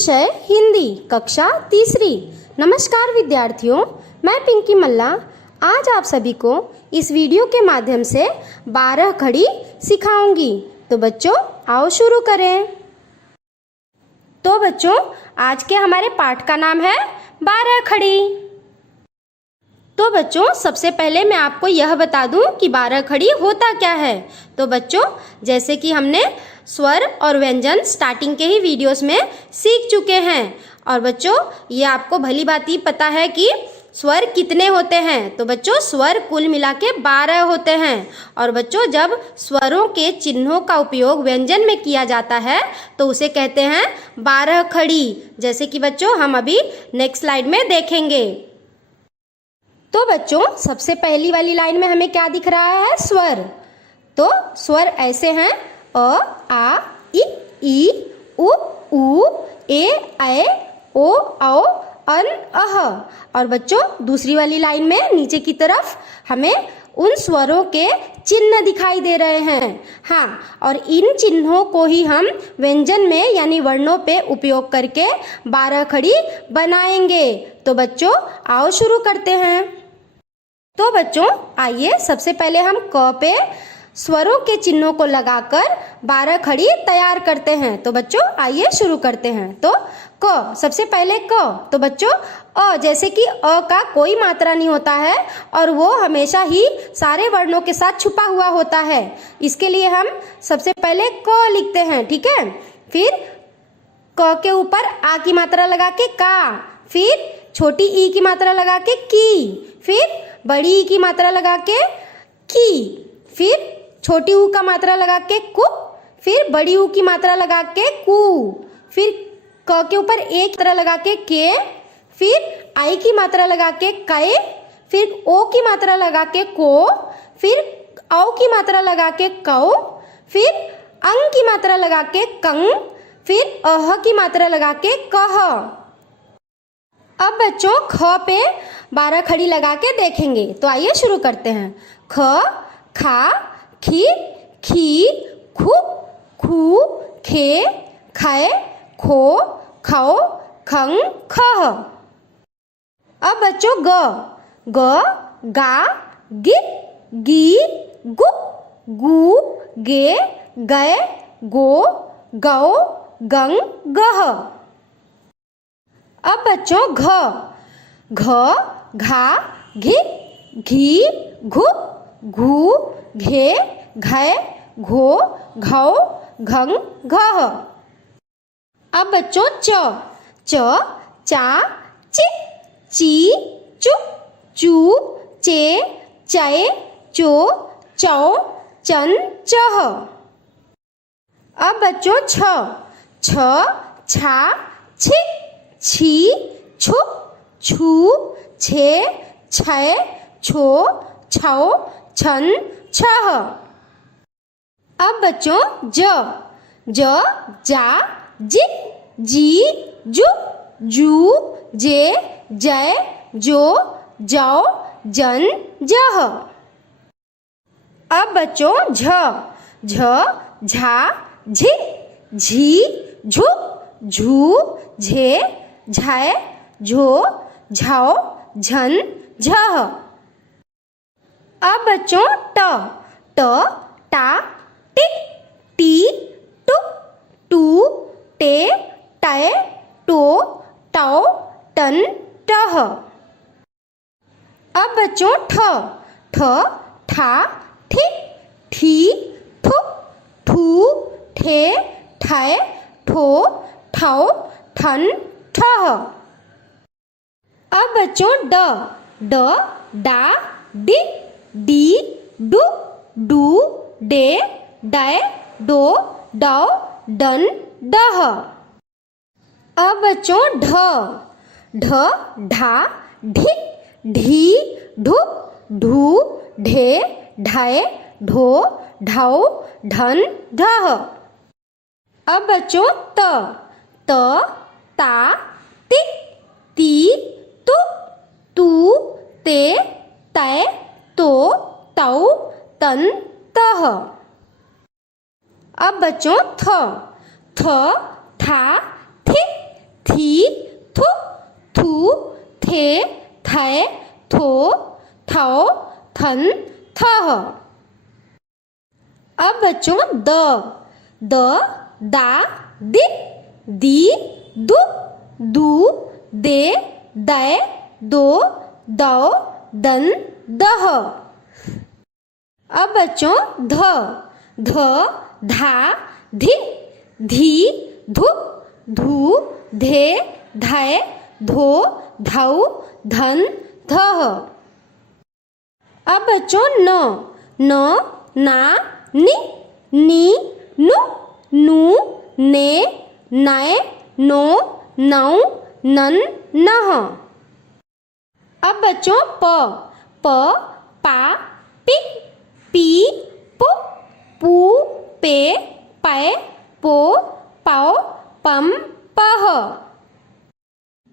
विषय हिंदी, कक्षा तीसरी। नमस्कार विद्यार्थियों, मैं पिंकी मल्ला आज आप सभी को इस वीडियो के माध्यम से 12 खड़ी सिखाऊंगी। तो बच्चों आओ शुरू करें। तो बच्चों आज के हमारे पाठ का नाम है 12 खड़ी। तो बच्चों सबसे पहले मैं आपको यह बता दूं कि 12 खड़ी होता क्या है। तो बच्चों जैसे कि हमने स्वर और व्यंजन स्टार्टिंग के ही वीडियोस में सीख चुके हैं और बच्चों ये आपको भली भांति पता है कि स्वर कितने होते हैं। तो बच्चों स्वर कुल मिला के 12 होते हैं और बच्चों जब स्वरों के चिन्हों का उपयोग व्यंजन में किया जाता है तो उसे कहते हैं 12 खड़ी। जैसे कि बच्चों हम अभी नेक्स्ट स्लाइड में देखेंगे। तो बच्चों सबसे पहली वाली लाइन में हमें क्या दिख रहा है? स्वर। तो स्वर ऐसे हैं अ, आ, ई, उ, ए, ऐ, ओ, औ, अन, अह। और बच्चों दूसरी वाली लाइन में नीचे की तरफ हमें उन स्वरों के चिन्ह दिखाई दे रहे हैं। हाँ, और इन चिन्हों को ही हम व्यंजन में यानी वर्णों पे उपयोग करके 12 खड़ी बनाएंगे। तो बच्चों आओ शुरू करते हैं। तो बच्चों आइए सबसे पहले हम क पे स्वरों के चिन्हों को लगाकर 12 खड़ी तैयार करते हैं। तो बच्चों आइए शुरू करते हैं। तो क, सबसे पहले क। तो बच्चों अ, जैसे कि अ का कोई मात्रा नहीं होता है और वो हमेशा ही सारे वर्णों के साथ छुपा हुआ होता है। इसके लिए हम सबसे पहले क लिखते हैं, ठीक है। फिर क के ऊपर आ की मात्रा लगा के का, फिर छोटी ई की मात्रा लगा के की, फिर बड़ी ई की मात्रा लगा के की, फिर छोटी ऊ का मात्रा लगा के कु, फिर बड़ी ऊ की मात्रा लगा के कु, फिर क के ऊपर एक मात्रा लगा के, फिर आई की मात्रा लगा के कै, फिर ओ की मात्रा लगा के को, फिर औ की मात्रा लगा के कौ, फिर अंग की मात्रा लगा के कंग, फिर अह की मात्रा लगा के कह। अब बच्चों ख पे 12 खड़ी लगा के देखेंगे। तो आइए शुरू करते हैं। ख, खा, खी, खी, खु, खू, खे, खे, खो, खौ, खंग, खह। अब बच्चों ग, ग, गा, गि, गी, गु, गू, गे, गए, गो, गौ, गंग, गह। अब बच्चों घ, घ, घा, घि, घी, घु, घू, घे, घै, घो, घौ, घंग, घह। अब बच्चों च, च, चा, चि, ची, चु, चू, चे, चै, चो, चौ, चन, चह। अब बच्चों छ, छ, छा, छी, छी, छु, छू, छे, छै, छो, छौ, छन, छह। अब बच्चों ज, ज, जा, जी, जी, जू, जू, जे, जय, जो, जौ, जन, जह। अब बच्चों झ, झ, झा, झि, झी, झु, झू, झे, झै, झो, झौ, झन, झह। अब बच्चों ट, ट, टा, टिक, टी, टुक, टू, टे, टै, टो, टौ, टन, टह। अब बच्चों ठ, ठ, ठा, ठि, ठी, ठु, ठू, ठे, ठै, ठो, ठौ, ठन, ठह। अब बच्चों ड, ड, डा, डि, डी, डू, डू, डे, डै, डो, डौ, डन, डह। अब बच्चों ढ, ढ, ढा, ढि, ढी, ढु, ढू, ढे, ढै, ढो, ढौ, ढन, ढह। अब बच्चों त, त, ता, ति, ती, तु, तू, ते, तै, तो, तौ, तन, तह। अब बच्चों थ, थ, ठा, ठि, थी, थु, थू, थे, थे, थो, थौ, थन, थह। अब बच्चों द, दा, दि, दी, दु, दू, दे, दै, दो, दौ, दन, दह। अब बच्चों ध, धा, धि, धी, धु, धू, धे, धै, धो, धौ, धन, धह। अब बच्चों न, ना, नि, नु, नू, ने, नए, नो, नौ, नन, नह। अब बच्चों प, पा, पी, पी, पु, पू, पे, पै, पो, पौ, पम, पह।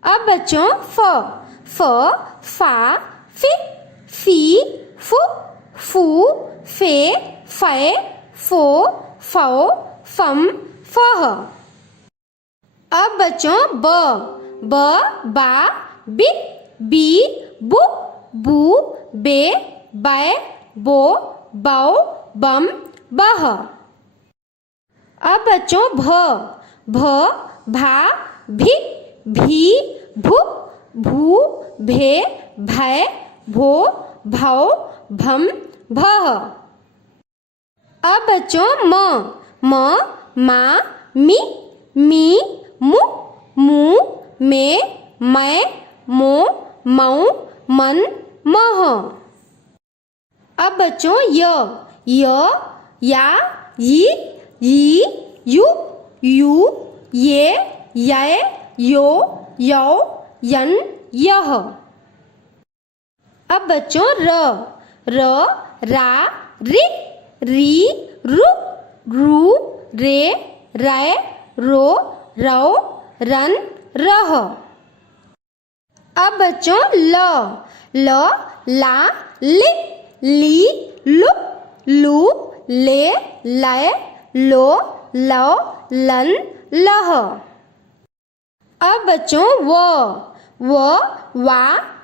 अब बच्चों फ, फा, फि, फी, फु, फू, फे, फै, फो, फौ, फम, फह। अब बच्चों ब, बा, बि, बी, बु, बू, बे, बै, बो, बौ, बम, बह। अब बच्चों भ, भा, भी, भी, भू, भू, भे, भै, भो, भौ, भम, भह। अब बच्चों म, मा, मी, मू, मू, मे, मै, मो, मौ, मन, मह। अब बच्चों य, या, यी, यू, ये, यो, यौ, यन, यह। अब बच्चों र, रा, रि, रु, रे, रै, रो, रौ, रन, रह। अब बच्चों ल, ला, ली, लू, ले, लै, लो, लौ, लन, लह। अब बच्चों वा,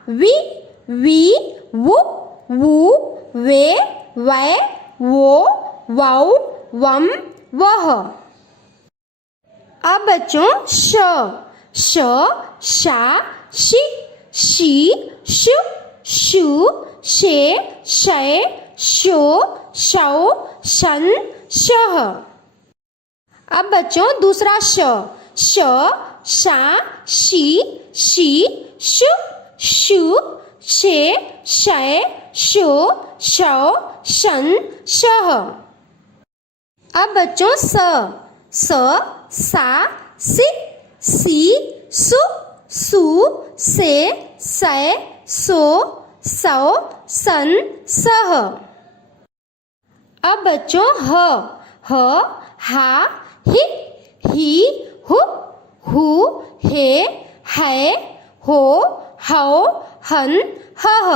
वी, वू, वे, वै, वो, वौ, वम, वह। अब बच्चों शा, शा, शी, शु, शे, शै, शो, शौ, शन, शह। अब बच्चों दूसरा श, शा, शी, शु, शे, शै, शो, शौ, शन, शह। अब बच्चों सा, सी, सु, से, सै, सो, सौ, सन, सह। अब बच्चों हा, ही, हु, हे, है, हो, हौ, हन, हह।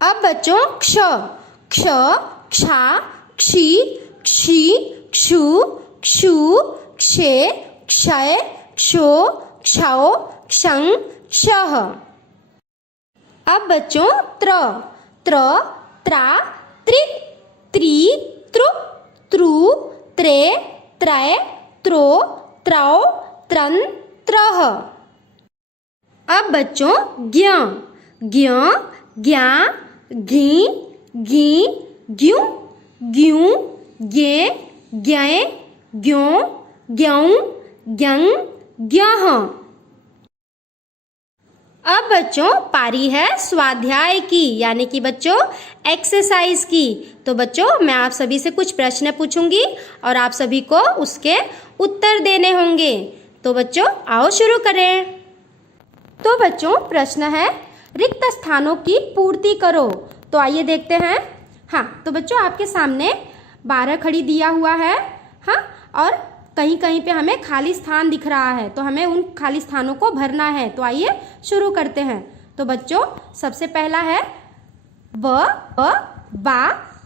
अब बच्चों क्ष, क्षा, क्षी, क्षु, क्षे, क्षय, क्षो, क्षौ, क्षं, क्षः। अब बच्चों त्र, त्रा, त्रि,त्रु, त्रे, त्रै, त्रो, त्रौ, त्रन, त्रह। अब बच्चों ज्ञ, ज्ञा, घी, ग्यू, गे, ज्ञै, ग्यों, ग्यौं, ग्यं, ग्यह। अब बच्चों पारी है स्वाध्याय की, यानी कि बच्चों एक्सरसाइज की। तो बच्चों मैं आप सभी से कुछ प्रश्न पूछूंगी और आप सभी को उसके उत्तर देने होंगे। तो बच्चों आओ शुरू करें। तो बच्चों प्रश्न है रिक्त स्थानों की पूर्ति करो। तो आइए देखते हैं। हाँ, तो बच्चों आपके सामने 12 खड़ी दिया हुआ है। हाँ, और कहीं कहीं पे हमें खाली स्थान दिख रहा है, तो हमें उन खाली स्थानों को भरना है। तो आइए शुरू करते हैं। तो बच्चों सबसे पहला है बा,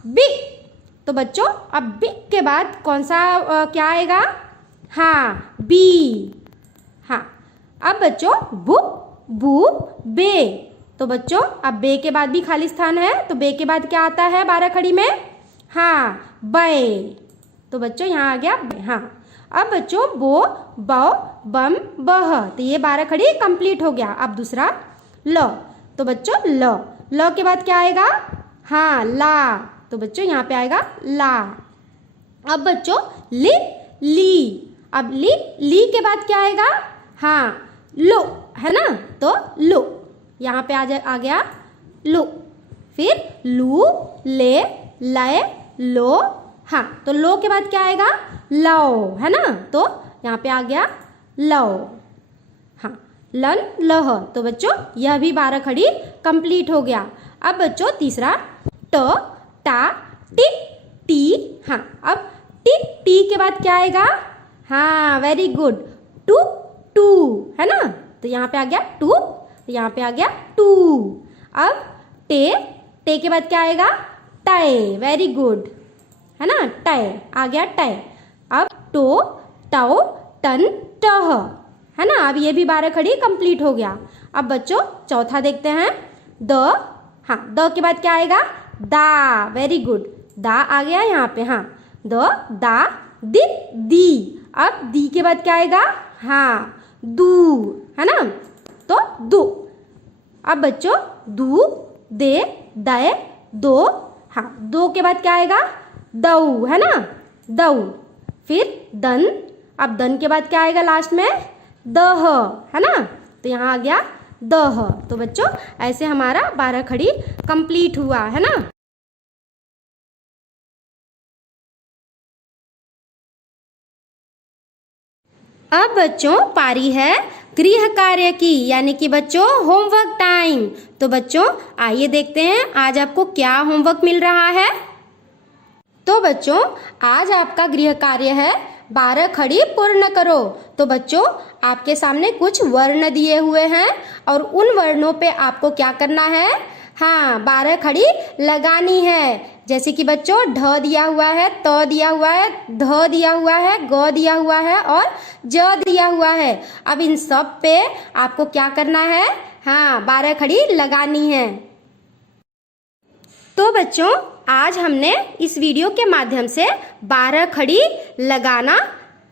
बी। तो बच्चों अब बी के बाद कौन सा क्या आएगा? हाँ, बी। अब बच्चों बु, बू, बे। तो बच्चों अब बे के बाद भी खाली स्थान है, तो बे के बाद क्या आता है 12 खड़ी में? हाँ, बै। तो बच्चों यहाँ आ गया हाँ। अब बच्चों बो, बौ, बम, बह। तो ये 12 खड़ी कंप्लीट हो गया। अब दूसरा ल। तो बच्चों ल के बाद क्या आएगा? हाँ, ला। तो बच्चों यहाँ पे आएगा ला। अब बच्चों ली, ली। अब ली के बाद क्या आएगा? हाँ, लो, है ना? तो लो, यहाँ पे आ गया लो। फिर लू, ले, लय, लो। हाँ, तो लो के बाद क्या आएगा? लो, है ना? तो यहाँ पे आ गया लो। हाँ, लन, लह। तो बच्चों यह भी 12 खड़ी कंप्लीट हो गया। अब बच्चों तीसरा ट, टा, टी, टी। हाँ, अब टी के बाद क्या आएगा? हाँ, वेरी गुड, टू, टू, है ना? तो यहाँ पे आ गया टू, तो यहाँ पे आ गया टू। अब टे के बाद क्या आएगा? टय, वेरी गुड, है ना? टय आ गया टय। अब टो, टौ, टन, टह, है ना? अब ये भी 12 खड़ी कंप्लीट हो गया। अब बच्चों चौथा देखते हैं द। हाँ, द के बाद क्या आएगा? दा, वेरी गुड, दा आ गया यहाँ पे। हाँ, द, दा, दि, दी। अब दी के बाद क्या आएगा? हाँ, दू, है ना? तो दू। अब बच्चों दू, दे, दय, दो। हाँ, दो के बाद क्या आएगा? दऊ, है ना? दऊ। फिर दन। अब दन के बाद क्या आएगा लास्ट में? दह, है ना? तो यहाँ आ गया दह। तो बच्चों ऐसे हमारा 12 खड़ी कंप्लीट हुआ, है ना? अब बच्चों पारी है गृह कार्य की, यानी कि बच्चों होमवर्क टाइम। तो बच्चों आइए देखते हैं आज आपको क्या होमवर्क मिल रहा है। तो बच्चों आज आपका गृह कार्य है 12 खड़ी पूर्ण करो। तो बच्चों आपके सामने कुछ वर्ण दिए हुए हैं और उन वर्णों पे आपको क्या करना है? हाँ, 12 खड़ी लगानी है। जैसे कि बच्चों ढ दिया हुआ है, त दिया हुआ है, ध दिया हुआ है, ग दिया हुआ है और ज दिया हुआ है। अब इन सब पे आपको क्या करना है? हाँ, 12 खड़ी लगानी है। तो बच्चों आज हमने इस वीडियो के माध्यम से 12 खड़ी लगाना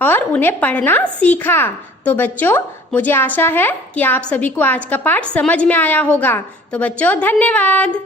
और उन्हें पढ़ना सीखा। तो बच्चों मुझे आशा है कि आप सभी को आज का पाठ समझ में आया होगा। तो बच्चों धन्यवाद।